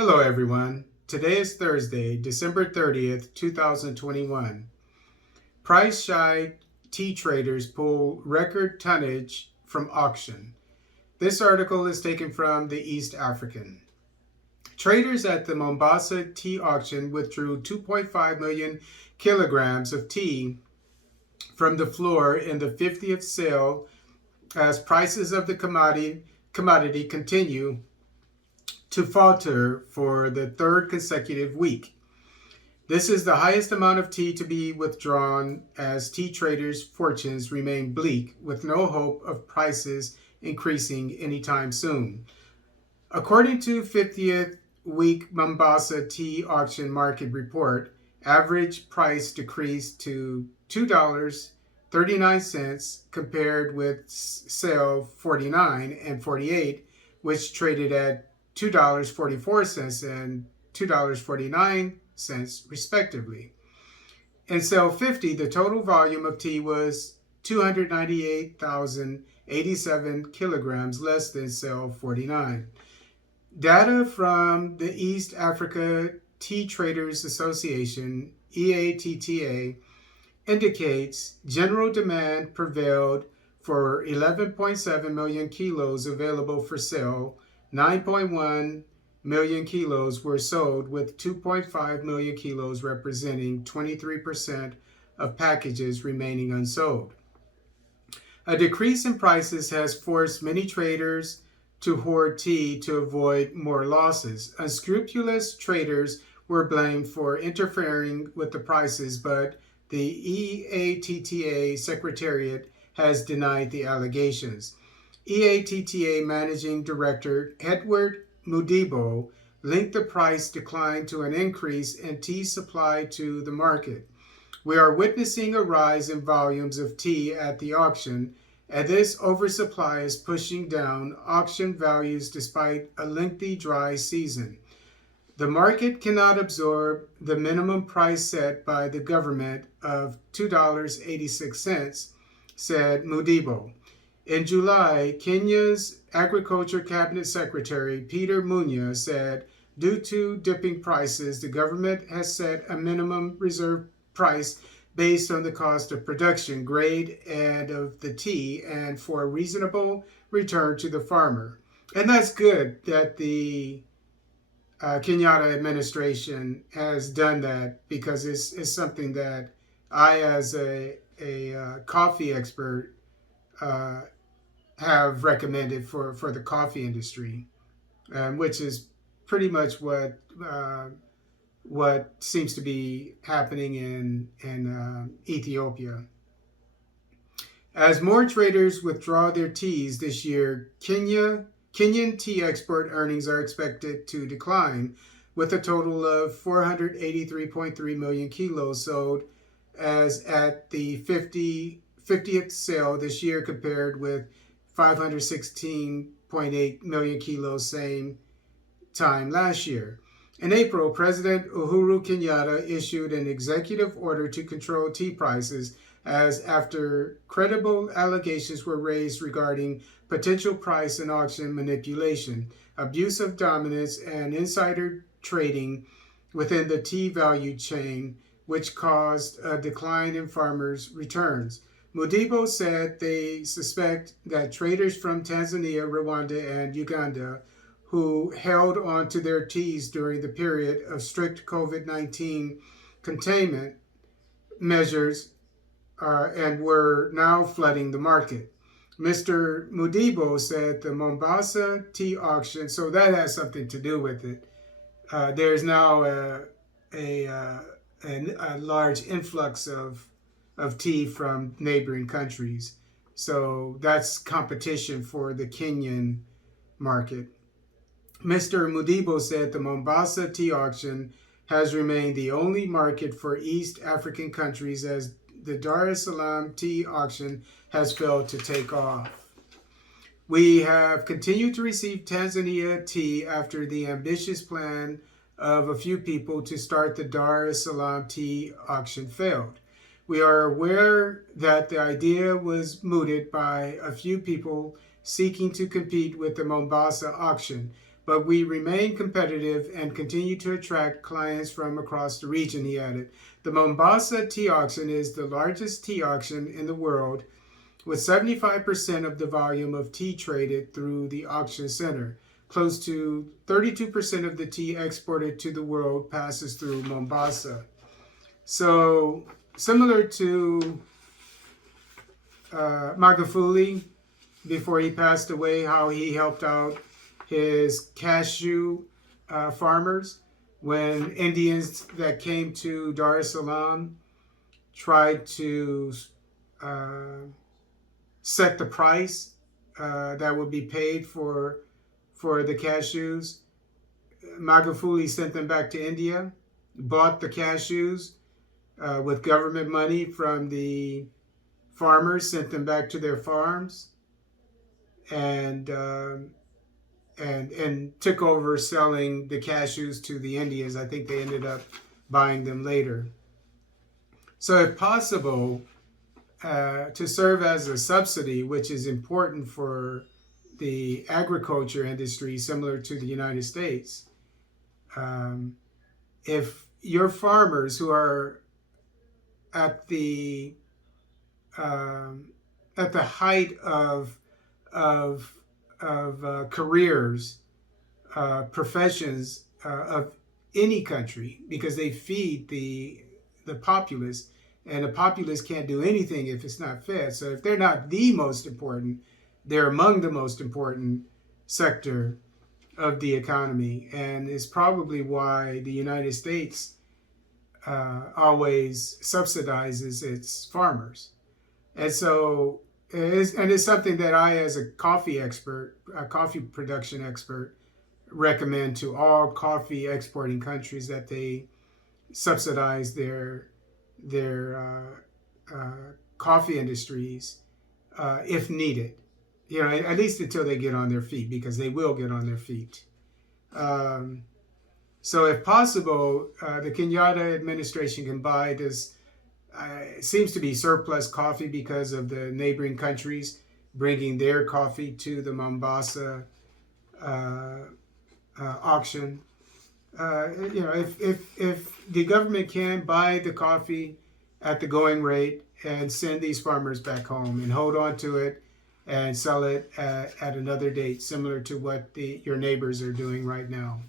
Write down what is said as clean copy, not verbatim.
Hello, everyone. Today is Thursday, December 30th, 2021. Price shy tea traders pull record tonnage from auction. This article is taken from the East African. Traders at the Mombasa tea auction withdrew 2.5 million kilograms of tea from the floor in the 50th sale as prices of the commodity continue to falter for the third consecutive week. This is the highest amount of tea to be withdrawn as tea traders' fortunes remain bleak with no hope of prices increasing anytime soon. According to 50th week Mombasa tea auction market report, average price decreased to $2.39 compared with sale 49 and 48, which traded at $2.44 and $2.49 respectively. In cell 50, the total volume of tea was 298,087 kilograms less than cell 49. Data from the East Africa Tea Traders Association, EATTA, indicates general demand prevailed for 11.7 million kilos available for sale. 9.1 million kilos were sold, with 2.5 million kilos representing 23% of packages remaining unsold. A decrease in prices has forced many traders to hoard tea to avoid more losses. Unscrupulous traders were blamed for interfering with the prices, but the EATTA Secretariat has denied the allegations. EATTA Managing Director Edward Mudibo linked the price decline to an increase in tea supply to the market. We are witnessing a rise in volumes of tea at the auction, and this oversupply is pushing down auction values despite a lengthy dry season. The market cannot absorb the minimum price set by the government of $2.86, said Mudibo. In July, Kenya's Agriculture Cabinet Secretary Peter Munya said, due to dipping prices, the government has set a minimum reserve price based on the cost of production, grade, and of the tea, and for a reasonable return to the farmer. And that's good that the Kenyatta administration has done that, because it's something that I, as a coffee expert, have recommended for the coffee industry, which is pretty much what seems to be happening in Ethiopia. As more traders withdraw their teas this year, Kenyan tea export earnings are expected to decline, with a total of 483.3 million kilos sold as at the 50th sale this year, compared with 516.8 million kilos same time last year. In April, President Uhuru Kenyatta issued an executive order to control tea prices as after credible allegations were raised regarding potential price and auction manipulation, abuse of dominance, and insider trading within the tea value chain, which caused a decline in farmers' returns. Mudibo said they suspect that traders from Tanzania, Rwanda, and Uganda who held on to their teas during the period of strict COVID-19 containment measures and were now flooding the market. Mr. Mudibo said the Mombasa tea auction, so that has something to do with it. There's now a large influx of tea from neighboring countries. So that's competition for the Kenyan market. Mr. Mudibo said the Mombasa tea auction has remained the only market for East African countries, as the Dar es Salaam tea auction has failed to take off. We have continued to receive Tanzania tea after the ambitious plan of a few people to start the Dar es Salaam tea auction failed. We are aware that the idea was mooted by a few people seeking to compete with the Mombasa auction, but we remain competitive and continue to attract clients from across the region, he added. The Mombasa Tea Auction is the largest tea auction in the world, with 75% of the volume of tea traded through the auction center. Close to 32% of the tea exported to the world passes through Mombasa. So, similar to Magufuli, before he passed away, how he helped out his cashew farmers when Indians that came to Dar es Salaam tried to set the price that would be paid for the cashews. Magufuli sent them back to India, bought the cashews with government money from the farmers, sent them back to their farms, and took over selling the cashews to the Indians. I think they ended up buying them later. So if possible, to serve as a subsidy, which is important for the agriculture industry, similar to the United States, if your farmers who are at the height of careers, professions of any country, because they feed the populace, and the populace can't do anything if it's not fed. So if they're not the most important, they're among the most important sector of the economy, and it's probably why the United States always subsidizes its farmers. And so it's something that I, as a coffee expert, a coffee production expert, recommend to all coffee exporting countries, that they subsidize their coffee industries if needed. You know, at least until they get on their feet, because they will get on their feet. So if possible, the Kenyatta administration can buy this. It seems to be surplus coffee because of the neighboring countries bringing their coffee to the Mombasa auction. You know, if the government can buy the coffee at the going rate and send these farmers back home and hold on to it and sell it at another date, similar to what your neighbors are doing right now.